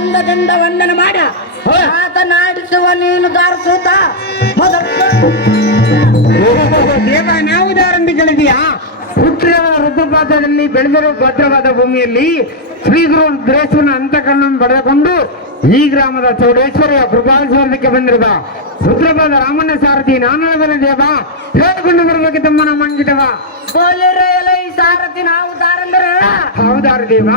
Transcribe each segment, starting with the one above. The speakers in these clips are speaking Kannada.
ಚಂದದಿಂದ ವಂದನೆ ಮಾಡ ಮಾತನಾಡಿಸುವ ನೀನು ದಾರಿಸೂತ ದೇವ ಯಾವುದಾರಂಭಿ ಕೇಳಿದೆಯಾ? ಹುಟ್ಟಿನ ಋತುಪಾತದಲ್ಲಿ ಬೆಳೆದಿರುವ ಭದ್ರವಾದ ಭೂಮಿಯಲ್ಲಿ ಶ್ರೀ ಗುರು ರುದ್ರೇಶ್ವರನ ಅಂತಃಕರಣವನ್ನು ಪಡೆದುಕೊಂಡು ಈ ಗ್ರಾಮದ ಚೌಡೇಶ್ವರಿಯ ಕೃಪಾಶ್ವರಕ್ಕೆ ಬಂದಿರುವ ರುದ್ರಪಾದ ರಾಮಣ್ಣ ಸಾರಥಿ ನಾನಳವರ ದೇವ ಹೇಳಿಕೊಂಡು ಬರಬೇಕು ತಮ್ಮನ ಮಂಗಿಟವ ಸಾರಥಿ ನಾವು ದಾರಂದ್ರ ಹೌದಾರ ದೇವ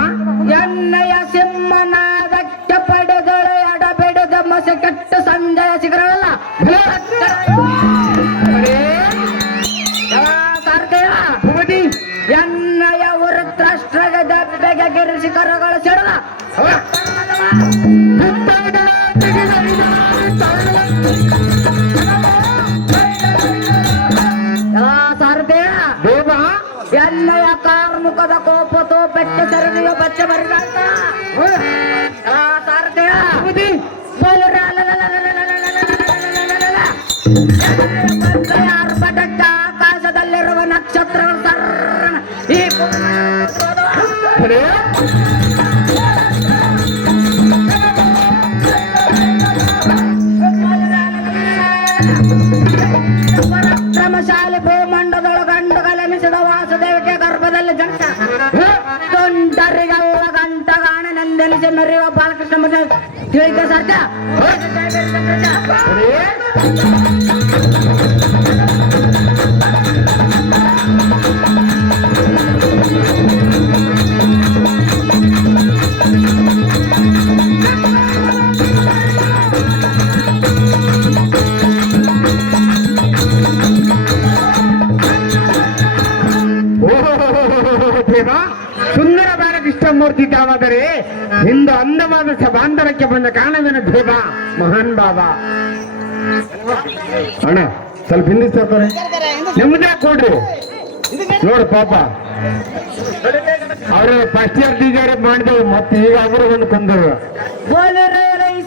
ಎನ್ನಯ ಸಿಂಹನಾದಕ್ಕೆ ಪಡೆದಳು ಎಡಬೆಡದ ಮಸೆ ಕೆಟ್ಟ ಸಂಜಯ ಶಿಖರವಲ್ಲ ಭೂಮತಿ ಎನ್ನಯ ವೃತ್ರಷ್ಟ್ರಗ ದಬ್ಬೆಗೆ ಗಿರಿ ಶಿಖರಗಳು ಸಿಡಲ ಸಾರಥಿಯ ದೇವ ಎನ್ನಯ ಕಾರ್ಮುಖದ ಕೋಪ ತೋಪೆಟ್ಟ ಸರದಿಯ ಬಚ್ಚ ಬರಿದಾಟ ಸಾರಥಿಯ ಭೂಮತಿ ಆರ್ಭಟಕ್ಕೆ ಆಕಾಶದಲ್ಲಿರುವ ನಕ್ಷತ್ರಗಳು ಸರ್ರಣ ಈ ಪರಾಕ್ರಮಶಾಲಿ ಭೂಮಂಡದೊಳಗಂಡು ಕಲೆಮಿಸಿದ ವಾಸುದೇವಿಕೆ ಗರ್ಭದಲ್ಲಿ ಜಂಟ ತುಂಟರಿಗೆಲ್ಲ ಗಂಟಗಾಣ ನಂದನಿಸಿ ಮೆರೆಯುವ ಬಾಲಕೃಷ್ಣ ಮಠ ತಿಳಿದ ಸತ್ಯ ಸುಂದರ ಬಾಲಕೃಷ್ಣಮೂರ್ತಿ ತಾವಾದರೆ ಇಂದು ಅಂದವಾದ ಸಭಾಂತರಕ್ಕೆ ಬಂದ ಕಾರಣವೇನು ದೇವ ಮಹಾನ್ ಬಾಬಾ ಅಣ್ಣ ಸ್ವಲ್ಪ ಹಿಂದಿ ಸಾಕೋರೆ ನಿಮ್ಮದೇ ಕೊಡ್ರಿ ನೋಡು ಪಾಪ ಅವರು ಫಸ್ಟ್ ಇಯರ್ ಟೀಚರ್ ಮಾಡಿದೆವು ಮತ್ತೆ ಈಗ ಅವರು ಒಂದು ಕೊಂದರು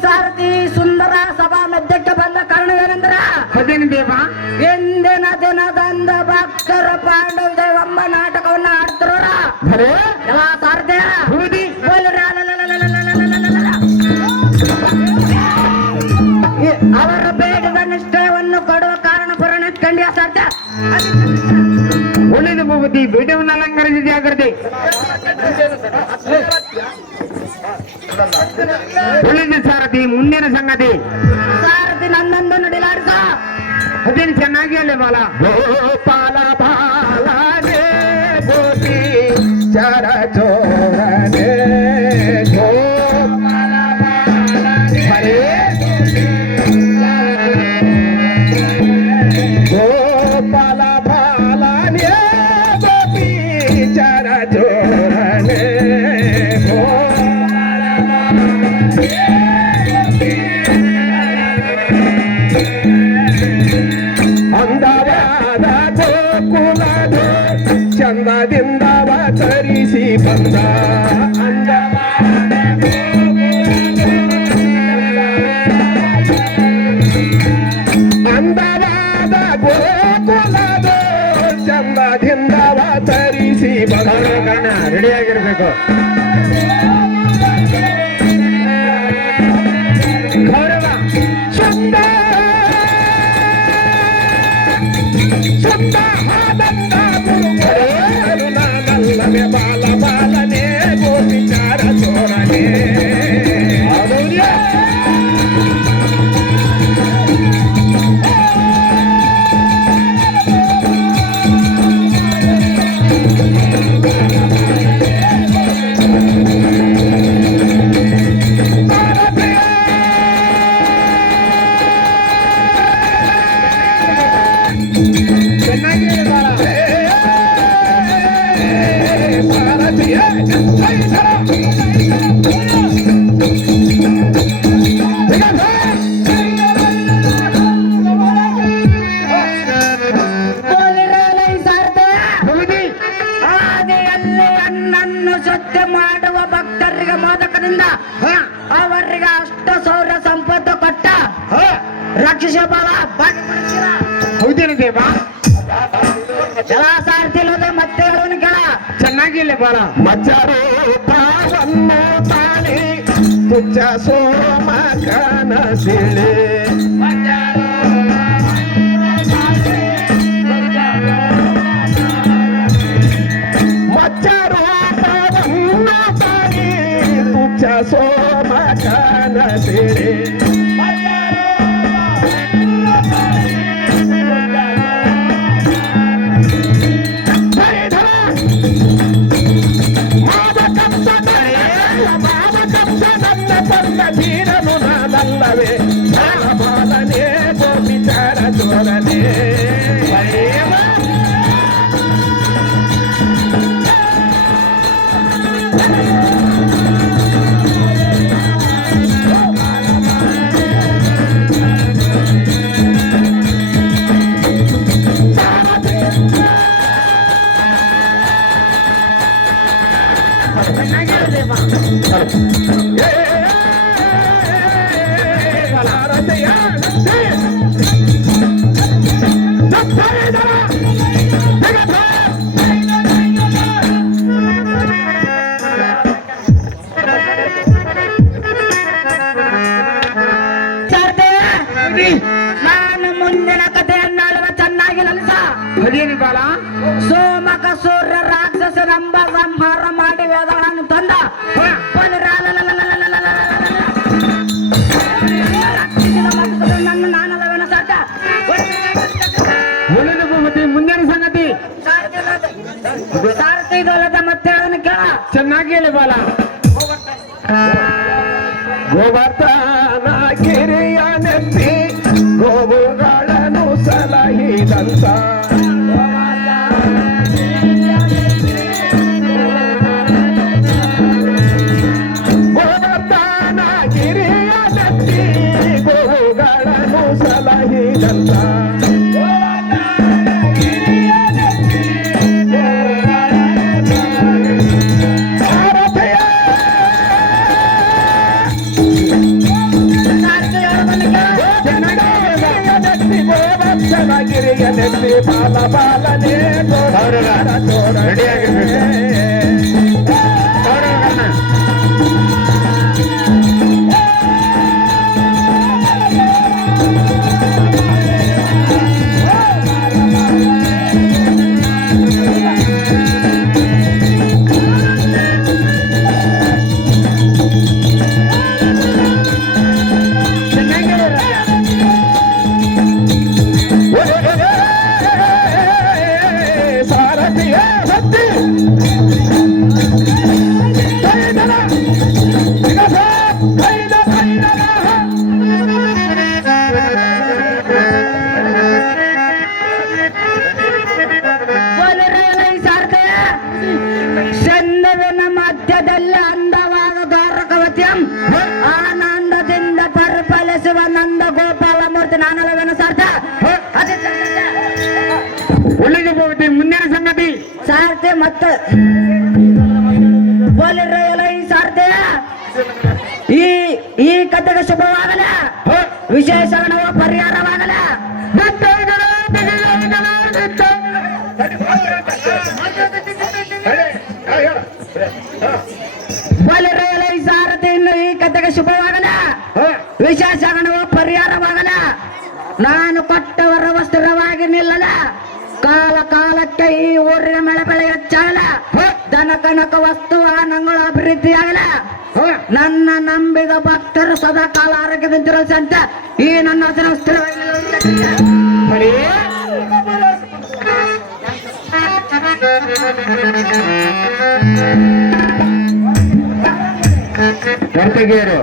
ಸಾರಥಿ ಸುಂದರ ಸಭಾ ಮಧ್ಯಕ್ಕೆ ಬಂದ ಕಾರಣವೇನೆಂದ್ರ ಅದೇನು ದೇವ ಎಂದಿನ ದಿನದಂದ ಭಕ್ತರ ಪಾಂಡವ ದೇವಮ್ಮ ನಾಟಕವನ್ನು ಆಡ್ತಾರ ಸಾರಥಿ ಅವರ ಬೇಡದ ನಿಶ್ಚಯವನ್ನು ಕೊಡುವ ಕಾರಣ ಪುರಾಣ ಕಂಡಿಯ ಸಾಧ್ಯ ಒಳ್ಳೆಯದು ಭೂಪತಿ ಬೇಟವನ್ನು ಅಲಂಕರಿಸಿ ಜಾಗ್ರತೆ ಒಳ್ಳೆಯದು ಸಾರಥಿ ಮುಂದಿನ ಸಂಗತಿ ಸಾರಥಿ ನನ್ನೊಂದು ನುಡಿಲಾಡಿಸ ಅದೇನು ಚೆನ್ನಾಗಿ ಅಲ್ಲೇ ಬಾಲ ಗೋಪಾಲ ಬಾಲನೇ ಗೋಪಿ ಚರ ಚೋರನೇ ಗೋಪಾಲ ಬಾಲನೇ ಗೋಪಾಲ ಬಾಲನೇ ಗೋಪಿ ಚರ ಚೋರನೇ ಅಂದವಾದ ಗೋಕುಲದ ಚಂದದಿಂದ ಅವತರಿಸಿ ಬಂದ ಅಂದವಾದ ಗೋಕುಲದ ಚಂದದಿಂದ ಅವತರಿಸಿ ಬಂದ ರೆಡಿಯಾಗಿರ್ಬೇಕು ಗೌರವ ಚಂದ ನಲ್ಲವೇ ಬಾಲ ಬಾಲನೇ ಗೋಪಿಚಾರ ಚೋರನೇ ಶ್ರದ್ಧೆ ಮಾಡುವ ಭಕ್ತರಿಗೆ ಮೋದಕದಿಂದ ಅವರಿಗೆ ಅಷ್ಟ ಸೌರ ಸಂಪತ್ತು ಕೊಟ್ಟ ರಕ್ಷಿಸ ಬಾಲ ಹೌದೇನು ದೇವ ಜಲಾಸಾರ್ತಿಲ್ಲದೆ ಮತ್ತೆ ಹೇಳೋನು ಕೇಳ ಚೆನ್ನಾಗಿಲ್ಲ ಬಾಳ ಮಜ್ಜಾರೋ ತಾವನ್ನು ತಾನೇ ತುಚ್ಚ ಸೋಮ ಕನಸಿಳೆ ಮಚ್ಚರೂಪವನ್ನ ತಾಯಿ ತುಚ್ಚ ಸೋಮ ಕನಸಿಳೆ ಧೀರನು ನಾನಲ್ಲವೇ ಬಾಲನೇ ಗೋಪಿಚಾರ ಚೋರನೇ ನಾನು ಮುಂದಿನ ಕಥೆಯನ್ನಾಳುವ ಚೆನ್ನಾಗಿ ಲಲಿತ. ಅದೇನು ಬಾಲ? ಸೋಮಕ ಸೂರ್ಯ ರಾಕ್ಷಸನೆಂಬ ಸಂಹಾರ ಮಾಡಿ ವೇದಗಳನ್ನು ತಂದ ನನ್ನ ನಾನಲ್ಲವೇನ ಸಾಟ ಉಳಿದು ಮತ್ತೆ ಮುಂದಿನ ಸಂಗತಿ ಸಾರಥಿ ಇದಲ್ಲದ ಮತ್ತೆ ಅದನ್ನು ಕೇಳ ಚೆನ್ನಾಗಿ ಹೇಳಿ ಬಾಲ. ಗೋವರ್ಧನ ಗಿರಿಯ ನೆತ್ತಿ ಗೋವುಗಳನ್ನು ಸಲಹಿದಂತ ಗೋವರ್ಧನ ಗಿರಿಯ ನೆತ್ತಿ ಗೋವುಗಳನ್ನು ಸಲಹಿದಂತ ಗಿರಿಯ ನೆತ್ತಿ ಬಾಲ ಬಾಲನೇ ಸಾರಥಿಯ ಸತ್ತಿ ಚಂದವಿನ ಮಧ್ಯದಲ್ಲಿ ಅಂದವಾದ ದ್ವಾರಕವತಿಯಂ ಆನಂದದಿಂದ ಪರಿಪಾಲಿಸುವ ನಂದ ಗೋಪಾಲ ಮೂರ್ತಿ ನಾನಲ್ಲವೇನ ಸಾರ್ಥ. ಉಳಿದು ಹೋಗುತ್ತೆ ಮುಂದಿನ ಸಂಗತಿ ಸಾರ್ತೆ ಮತ್ತೆ ಈ ಸಾರ್ತೆಯ ಈ ಕಥೆಗೆ ಶುಭವಾಗಲ, ವಿಶೇಷ ಗಣವ ಪರಿಹಾರವಾಗಲ. ಈ ಸಾರಥಿ ಇನ್ನು ಈ ಕಥೆಗೆ ಶುಭವಾಗಲ, ವಿಶೇಷ ಗಣವ ಪರಿಹಾರವಾಗಲ. ನಾನು ಕೊಟ್ಟವರ ವಸ್ತ್ರವಾಗಿ ನಿಲ್ಲಲ, ಕಾಲ ಕಾಲಕ್ಕೆ ಈ ಊರಿನ ಮಳೆ ಬೆಳೆ ಹೆಚ್ಚಾಗಲ, ದನ ಕನಕ ವಸ್ತು ವಾಹನಗಳು ಅಭಿವೃದ್ಧಿಯಾಗಲ. ನನ್ನ ನಂಬಿದ ಭಕ್ತರು ಸದಾ ಕಾಲ ಆರೋಗ್ಯದಿಂದಿರಲಿ ಅಂತ ಈ ನನ್ನ ವಚನ ಸ್ಥಿರವಾಗಿ ಕರ್ತಗೇರು